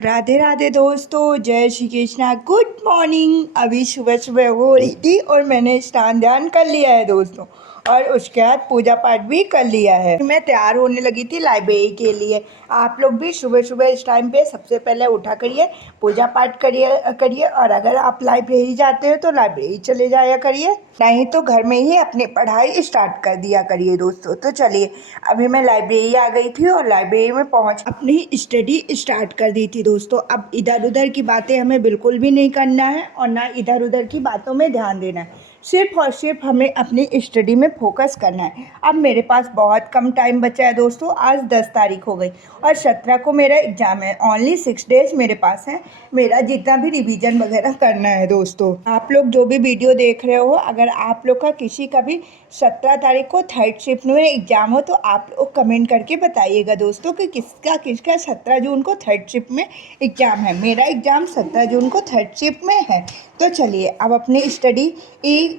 राधे राधे दोस्तों, जय Shri Krishna. Good morning. अभी सुबह सुबह हो रही थी और मैंने स्नान ध्यान कर लिया है दोस्तों, और उसके बाद पूजा पाठ भी कर लिया है। मैं तैयार होने लगी थी लाइब्रेरी के लिए। आप लोग भी सुबह सुबह इस टाइम पे सबसे पहले उठा करिए, पूजा पाठ करिए और अगर आप लाइब्रेरी जाते हो तो लाइब्रेरी चले जाया करिए, नहीं तो घर में ही अपनी पढ़ाई स्टार्ट कर दिया करिए दोस्तों। तो चलिए, अभी मैं लाइब्रेरी आ गई थी और लाइब्रेरी में पहुंच अपनी स्टडी स्टार्ट कर दी थी दोस्तों। अब इधर उधर की बातें हमें बिल्कुल भी नहीं करना है और ना इधर उधर की बातों में ध्यान देना है, सिर्फ और सिर्फ हमें अपनी स्टडी में फोकस करना है। अब मेरे पास बहुत कम टाइम बचा है दोस्तों। आज 10 तारीख हो गई और 17 को मेरा एग्ज़ाम है। ओनली 6 डेज मेरे पास है मेरा जितना भी रिवीजन वगैरह करना है दोस्तों। आप लोग जो भी वीडियो देख रहे हो, अगर आप लोग का किसी का भी 17 तारीख को थर्ड शिफ्ट में एग्ज़ाम हो तो आप लोग कमेंट करके बताइएगा दोस्तों कि किसका किसका 17 जून को थर्ड शिफ्ट में एग्ज़ाम है। मेरा एग्ज़ाम 17 जून को थर्ड शिफ्ट में है। तो चलिए, अब अपनी स्टडी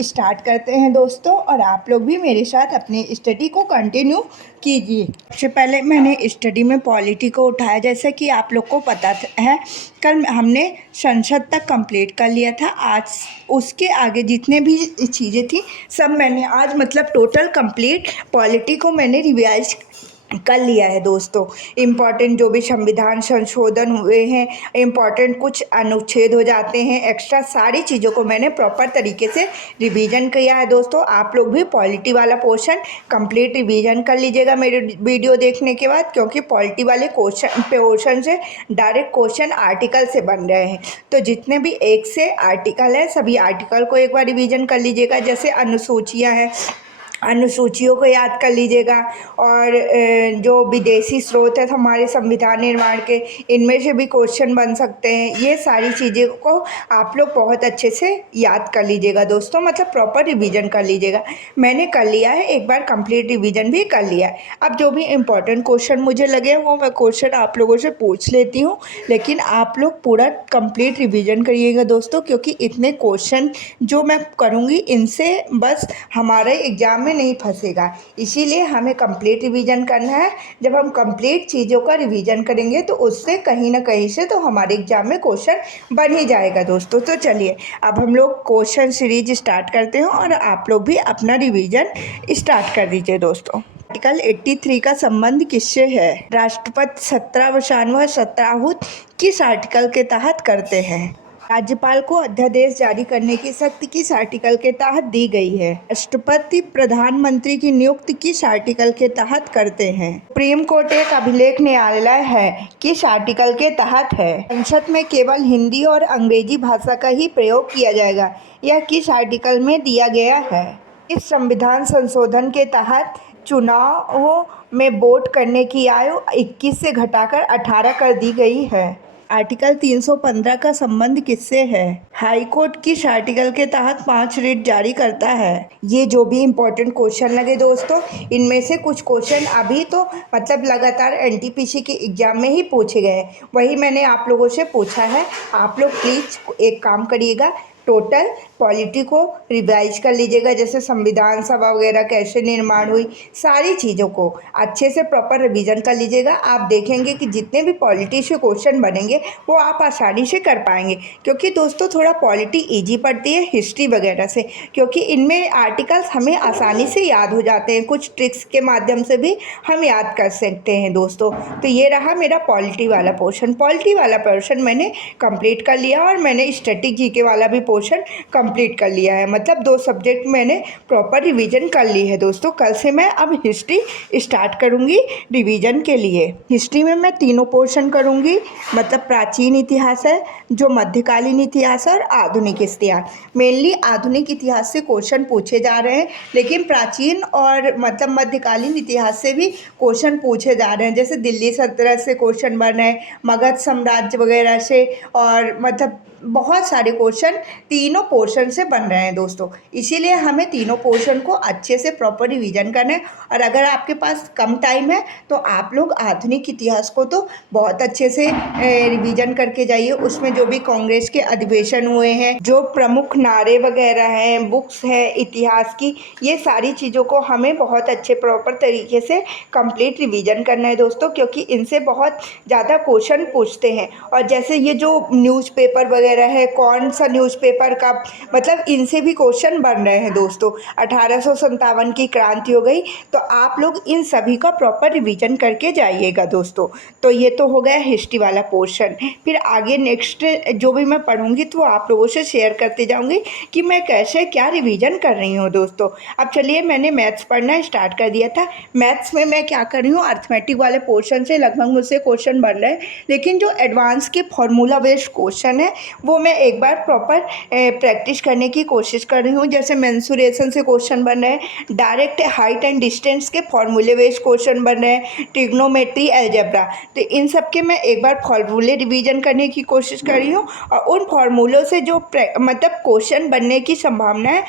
स्टार्ट करते हैं दोस्तों, और आप लोग भी मेरे साथ अपनी स्टडी को कंटिन्यू कीजिए। सबसे पहले मैंने स्टडी में पॉलिटी को उठाया। जैसा कि आप लोग को पता है, कल हमने संसद तक कंप्लीट कर लिया था। आज उसके आगे जितने भी चीज़ें थी सब मैंने आज मतलब टोटल कंप्लीट पॉलिटी को मैंने रिवाइज कर लिया है दोस्तों। इम्पॉर्टेंट जो भी संविधान संशोधन हुए हैं, इम्पॉर्टेंट कुछ अनुच्छेद हो जाते हैं, एक्स्ट्रा सारी चीज़ों को मैंने प्रॉपर तरीके से रिवीजन किया है दोस्तों। आप लोग भी पॉलिटी वाला पोर्शन कंप्लीट रिवीजन कर लीजिएगा मेरे वीडियो देखने के बाद, क्योंकि पॉलिटी वाले पोर्शन से डायरेक्ट क्वेश्चन आर्टिकल से बन रहे हैं। तो जितने भी एक से आर्टिकल है सभी आर्टिकल को एक बार रिवीजन कर लीजिएगा। जैसे अनुसूचियाँ हैं, अनुसूचियों को याद कर लीजिएगा, और जो विदेशी स्रोत है हमारे संविधान निर्माण के, इनमें से भी क्वेश्चन बन सकते हैं। ये सारी चीज़ें को आप लोग बहुत अच्छे से याद कर लीजिएगा दोस्तों, मतलब प्रॉपर रिवीजन कर लीजिएगा। मैंने कर लिया है, एक बार कंप्लीट रिवीजन भी कर लिया है। अब जो भी इम्पोर्टेंट क्वेश्चन मुझे लगे वो मैं क्वेश्चन आप लोगों से पूछ लेती हूँ, लेकिन आप लोग पूरा कंप्लीट रिवीजन करिएगा दोस्तों, क्योंकि इतने क्वेश्चन जो मैं करूँगी इनसे बस हमारे एग्ज़ाम में नहीं फंसेगा, इसीलिए हमें कंप्लीट रिवीजन करना है। जब हम कंप्लीट चीज़ों का रिवीजन करेंगे तो उससे कहीं ना कहीं से तो हमारे एग्जाम में क्वेश्चन बन ही जाएगा दोस्तों। तो चलिए, अब हम लोग क्वेश्चन सीरीज स्टार्ट करते हैं और आप लोग भी अपना रिवीजन स्टार्ट कर दीजिए दोस्तों। आर्टिकल 83 का संबंध किससे है? राष्ट्रपति 17 वर्षाणु व 17 किस आर्टिकल के तहत करते हैं? राज्यपाल को अध्यादेश जारी करने की शक्ति किस आर्टिकल के तहत दी गई है? राष्ट्रपति प्रधानमंत्री की नियुक्ति किस आर्टिकल के तहत करते हैं? सुप्रीम कोर्ट एक अभिलेख न्यायालय है, किस आर्टिकल के तहत है? संसद में केवल हिंदी और अंग्रेजी भाषा का ही प्रयोग किया जाएगा, यह किस आर्टिकल में दिया गया है? इस संविधान संशोधन के तहत चुनावों में वोट करने की आयु 21 से घटाकर 18 कर दी गई है। आर्टिकल 315 का संबंध किससे है? हाई कोर्ट किस आर्टिकल के तहत 5 रिट जारी करता है? ये जो भी इम्पोर्टेंट क्वेश्चन लगे दोस्तों, इनमें से कुछ क्वेश्चन अभी तो मतलब लगातार एनटीपीसी के एग्जाम में ही पूछे गए हैं, वही मैंने आप लोगों से पूछा है। आप लोग प्लीज़ एक काम करिएगा, टोटल पॉलिटी को रिवाइज कर लीजिएगा। जैसे संविधान सभा वगैरह कैसे निर्माण हुई, सारी चीज़ों को अच्छे से प्रॉपर रिवीजन कर लीजिएगा। आप देखेंगे कि जितने भी पॉलिटी से क्वेश्चन बनेंगे वो आप आसानी से कर पाएंगे, क्योंकि दोस्तों थोड़ा पॉलिटी इजी पड़ती है हिस्ट्री वगैरह से, क्योंकि इनमें आर्टिकल्स हमें आसानी से याद हो जाते हैं। कुछ ट्रिक्स के माध्यम से भी हम याद कर सकते हैं दोस्तों। तो ये रहा मेरा पॉलिटी वाला पोर्शन। पॉलिटी वाला पोर्शन मैंने कंप्लीट कर लिया और मैंने स्टैटिक जीके वाला भी पोर्शन कंप्लीट कर लिया है, मतलब 2 सब्जेक्ट मैंने प्रॉपर रिवीजन कर ली है दोस्तों। कल से मैं अब हिस्ट्री स्टार्ट करूंगी रिवीजन के लिए। हिस्ट्री में मैं तीनों पोर्शन करूंगी, मतलब प्राचीन इतिहास है, जो मध्यकालीन इतिहास है और आधुनिक इतिहास। मेनली आधुनिक इतिहास से क्वेश्चन पूछे जा रहे हैं, लेकिन प्राचीन और मतलब मध्यकालीन इतिहास से भी क्वेश्चन पूछे जा रहे हैं। जैसे दिल्ली सल्तनत से क्वेश्चन बन रहे हैं, मगध साम्राज्य वगैरह से, और मतलब बहुत सारे क्वेश्चन तीनों पोर्शन पोर्शन से बन रहे हैं दोस्तों। इसीलिए हमें तीनों पोर्शन को अच्छे से प्रॉपर रिवीजन करना है। और अगर आपके पास कम टाइम है तो आप लोग आधुनिक इतिहास को तो बहुत अच्छे से रिवीजन करके जाइए। उसमें जो भी कांग्रेस के अधिवेशन हुए हैं, जो प्रमुख नारे वगैरह हैं, बुक्स है इतिहास की, ये सारी चीज़ों को हमें बहुत अच्छे प्रॉपर तरीके से कंप्लीट रिवीजन करना है दोस्तों, क्योंकि इनसे बहुत ज़्यादा क्वेश्चन पूछते हैं। और जैसे ये जो न्यूज़पेपर वगैरह है, कौन सा न्यूज़पेपर का मतलब, इनसे भी क्वेश्चन बन रहे हैं दोस्तों। 1857 की क्रांति हो गई, तो आप लोग इन सभी का प्रॉपर रिवीजन करके जाइएगा दोस्तों। तो ये तो हो गया हिस्ट्री वाला पोर्शन। फिर आगे नेक्स्ट जो भी मैं पढ़ूंगी तो आप लोगों से शेयर करते जाऊंगी कि मैं कैसे क्या रिवीजन कर रही हूँ दोस्तों। अब चलिए, मैंने मैथ्स पढ़ना स्टार्ट कर दिया था। मैथ्स में मैं क्या कर रही हूँ, अर्थमेटिक वाले पोर्शन से लगभग मुझसे क्वेश्चन बन रहे हैं, लेकिन जो एडवांस के फॉर्मूला बेस्ड क्वेश्चन है वो मैं एक बार प्रॉपर प्रैक्टिस करने की कोशिश कर रही हूँ। जैसे मेंसुरेशन से क्वेश्चन बन रहे हैं, डायरेक्ट हाइट एंड डिस्टेंस के फॉर्मूले बेस्ड क्वेश्चन बन रहे हैं, ट्रिग्नोमेट्री, अलजेब्रा। तो इन सब के मैं एक बार फॉर्मूले रिवीजन करने की कोशिश कर रही हूँ, और उन फॉर्मूलों से जो मतलब क्वेश्चन बनने की संभावना है,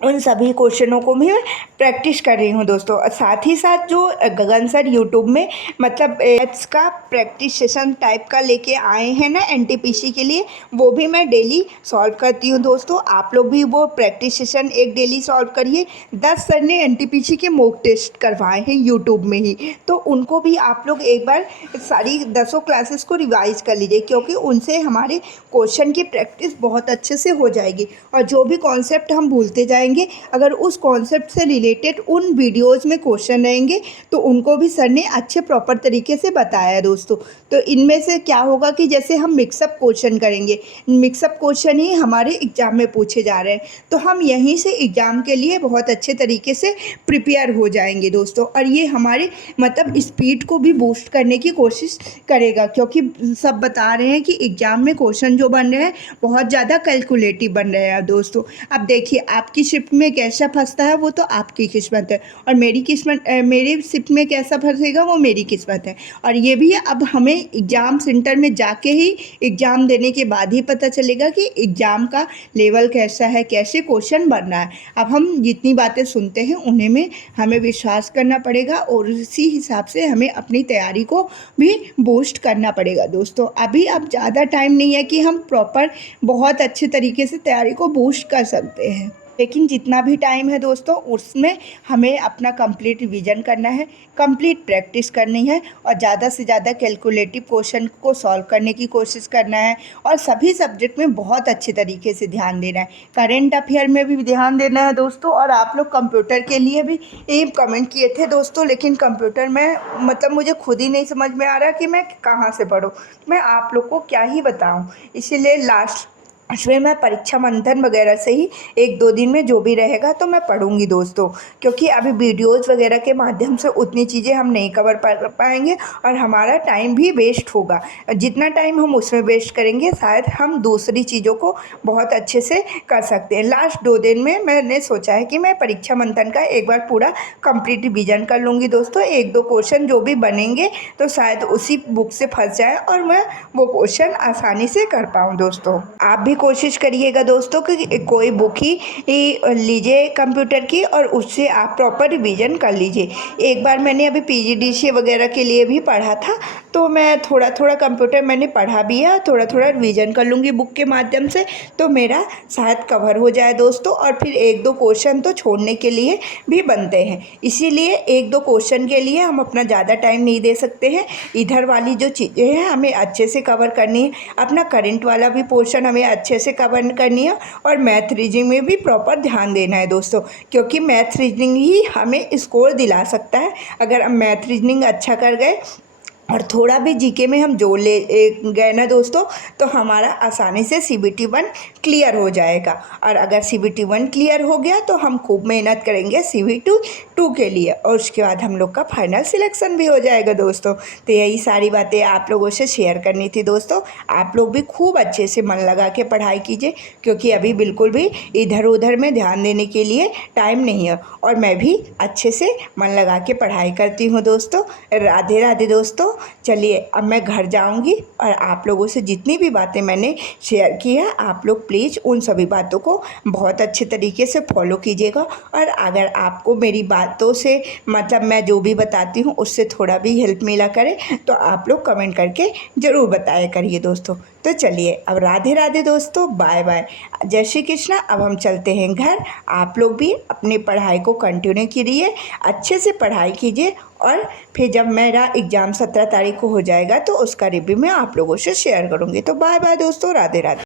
उन सभी क्वेश्चनों को भी मैं प्रैक्टिस कर रही हूँ दोस्तों। और साथ ही साथ जो गगन सर यूट्यूब में मतलब मैथ्स का प्रैक्टिस सेशन टाइप का लेके आए हैं ना एनटीपीसी के लिए, वो भी मैं डेली सॉल्व करती हूँ दोस्तों। आप लोग भी वो प्रैक्टिस सेशन एक डेली सॉल्व करिए। 10 सर ने एनटीपीसी के मॉक टेस्ट करवाए हैं यूट्यूब में ही, तो उनको भी आप लोग एक बार सारी 10 क्लासेस को रिवाइज कर लीजिए, क्योंकि उनसे हमारे क्वेश्चन की प्रैक्टिस बहुत अच्छे से हो जाएगी। और जो भी कॉन्सेप्ट हम भूलते जाएंगे, अगर उस कॉन्सेप्ट से रिलेटेड उन वीडियोस में क्वेश्चन रहेंगे तो उनको भी सर ने अच्छे प्रॉपर तरीके से बताया दोस्तों। तो इनमें से क्या होगा कि जैसे हम मिक्सअप क्वेश्चन करेंगे, मिक्सअप क्वेश्चन ही हमारे एग्जाम में पूछे जा रहे हैं, तो हम यहीं से एग्जाम के लिए बहुत अच्छे तरीके से प्रिपेयर हो जाएंगे दोस्तों। और ये हमारे मतलब स्पीड को भी बूस्ट करने की कोशिश करेगा, क्योंकि सब बता रहे हैं कि एग्जाम में क्वेश्चन जो बन रहे हैं बहुत ज़्यादा कैलकुलेटिव बन रहे हैं दोस्तों। अब देखिए, आपकी शिफ्ट में कैसा फंसता है वो तो आपकी किस्मत है, और मेरी किस्मत मेरी शिफ्ट में कैसा फंसेगा वो मेरी किस्मत है। और ये भी अब हमें एग्ज़ाम सेंटर में जाके ही एग्ज़ाम देने के बाद ही पता चलेगा कि एग्ज़ाम का लेवल कैसा है, कैसे क्वेश्चन बन रहा है। अब हम जितनी बातें सुनते हैं उन्हें में हमें विश्वास करना पड़ेगा, और उसी हिसाब से हमें अपनी तैयारी को भी बूस्ट करना पड़ेगा दोस्तों। अभी अब ज़्यादा टाइम नहीं है कि हम प्रॉपर बहुत अच्छे तरीके से तैयारी को बूस्ट कर सकते हैं, लेकिन जितना भी टाइम है दोस्तों उसमें हमें अपना कंप्लीट रिवीजन करना है, कंप्लीट प्रैक्टिस करनी है, और ज़्यादा से ज़्यादा कैलकुलेटिव क्वेश्चन को सॉल्व करने की कोशिश करना है। और सभी सब्जेक्ट में बहुत अच्छे तरीके से ध्यान देना है, करेंट अफेयर में भी ध्यान देना है दोस्तों। और आप लोग कंप्यूटर के लिए भी ये कमेंट किए थे दोस्तों, लेकिन कंप्यूटर में मतलब मुझे खुद ही नहीं समझ में आ रहा कि मैं कहाँ से पढूँ, मैं आप लोग को क्या ही बताऊँ। इसीलिए लास्ट इसमें मैं परीक्षा मंथन वगैरह से ही 1-2 दिन में जो भी रहेगा तो मैं पढ़ूंगी दोस्तों, क्योंकि अभी वीडियोस वगैरह के माध्यम से उतनी चीज़ें हम नहीं कवर कर पाएंगे, और हमारा टाइम भी वेस्ट होगा। जितना टाइम हम उसमें वेस्ट करेंगे शायद हम दूसरी चीज़ों को बहुत अच्छे से कर सकते हैं। लास्ट 2 दिन में मैंने सोचा है कि मैं परीक्षा मंथन का एक बार पूरा कंप्लीट रिवीजन कर लूँगी दोस्तों। 1-2 क्वेश्चन जो भी बनेंगे तो शायद उसी बुक से फंस जाए और मैं वो क्वेश्चन आसानी से कर पाऊँ दोस्तों। आप भी कोशिश करिएगा दोस्तों कि कोई बुक ही लीजिए कंप्यूटर की, और उससे आप प्रॉपर रिवीजन कर लीजिए। एक बार मैंने अभी पीजीडीसीए वगैरह के लिए भी पढ़ा था, तो मैं थोड़ा थोड़ा कंप्यूटर मैंने पढ़ा भी है, थोड़ा थोड़ा रिवीजन कर लूँगी बुक के माध्यम से, तो मेरा शायद कवर हो जाए दोस्तों। और फिर 1-2 क्वेश्चन तो छोड़ने के लिए भी बनते हैं, इसीलिए 1-2 क्वेश्चन के लिए हम अपना ज़्यादा टाइम नहीं दे सकते हैं। इधर वाली जो चीज़ें हैं हमें अच्छे से कवर करनी है, अपना करंट वाला भी पोर्शन हमें अच्छे से कवर करनी है, और मैथ रीजनिंग में भी प्रॉपर ध्यान देना है दोस्तों, क्योंकि मैथ रीजनिंग ही हमें स्कोर दिला सकता है। अगर हम मैथ रीजनिंग अच्छा कर गए और थोड़ा भी जीके में हम जोड़ ले गए ना दोस्तों, तो हमारा आसानी से CBT 1 क्लियर हो जाएगा। और अगर CBT 1 क्लियर हो गया तो हम खूब मेहनत करेंगे CBT 2 के लिए, और उसके बाद हम लोग का फाइनल सिलेक्शन भी हो जाएगा दोस्तों। तो यही सारी बातें आप लोगों से शेयर करनी थी दोस्तों। आप लोग भी खूब अच्छे से मन लगा के पढ़ाई कीजिए, क्योंकि अभी बिल्कुल भी इधर उधर में ध्यान देने के लिए टाइम नहीं है, और मैं भी अच्छे से मन लगा के पढ़ाई करती हूँ दोस्तों। राधे राधे दोस्तों। चलिए अब मैं घर जाऊंगी और आप लोगों से जितनी भी बातें मैंने शेयर की है आप लोग प्लीज़ उन सभी बातों को बहुत अच्छे तरीके से फॉलो कीजिएगा। और अगर आपको मेरी बातों से मतलब मैं जो भी बताती हूँ उससे थोड़ा भी हेल्प मिला करे तो आप लोग कमेंट करके ज़रूर बताया करिए दोस्तों। तो चलिए अब राधे राधे दोस्तों, बाय बाय, जय श्री कृष्णा। अब हम चलते हैं घर। आप लोग भी अपनी पढ़ाई को कंटिन्यू कीजिए, अच्छे से पढ़ाई कीजिए और फिर जब मेरा एग्ज़ाम 17 तारीख को हो जाएगा तो उसका रिव्यू मैं आप लोगों से शेयर करूँगी। तो बाय बाय दोस्तों, राधे राधे।